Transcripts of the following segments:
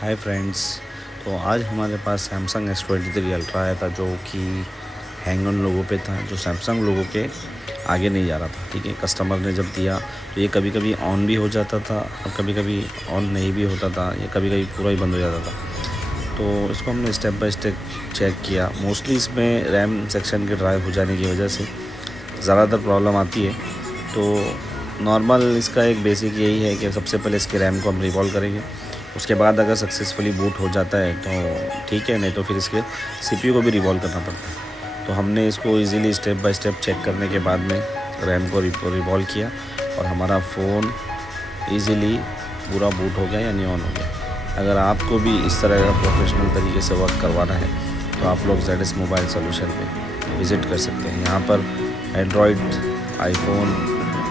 Hi friends. तो आज हमारे पास सैमसंग S23 अल्ट्रा आया था, जो कि हैंग उन लोगों पे था, जो सैमसंग लोगों के आगे नहीं जा रहा था। ठीक है, कस्टमर ने जब दिया तो ये कभी कभी ऑन भी हो जाता था और कभी कभी ऑन नहीं भी होता था, ये कभी कभी पूरा ही बंद हो जाता था। तो इसको हमने स्टेप बाय स्टेप चेक किया। मोस्टली इसमें रैम सेक्शन के ड्राइव हो जाने की वजह से ज़्यादातर प्रॉब्लम आती है। तो नॉर्मल इसका एक बेसिक यही है कि सबसे पहले इसके रैम को हम रिवॉल्व करेंगे। उसके बाद अगर सक्सेसफुली बूट हो जाता है तो ठीक है, नहीं तो फिर इसके सीपीयू को भी रिवॉल्व करना पड़ता है। तो हमने इसको easily step by step check करने के बाद में रैम को रिवॉल्व किया और हमारा फ़ोन इजीली पूरा बूट हो गया, यानी ऑन हो गया। अगर आपको भी इस तरह का प्रोफेशनल तरीके से वर्क करवाना है तो आप लोग ZS मोबाइल सोल्यूशन पे विज़िट कर सकते हैं। यहाँ पर एंड्रॉयड, आईफोन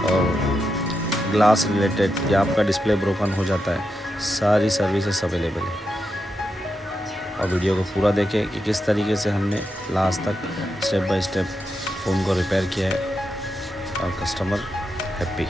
और ग्लास रिलेटेड या आपका डिस्प्ले ब्रोकन हो जाता है, सारी सर्विसेज अवेलेबल है। और वीडियो को पूरा देखें कि किस तरीके से हमने लास्ट तक स्टेप बाय स्टेप फ़ोन को रिपेयर किया है और कस्टमर हैप्पी।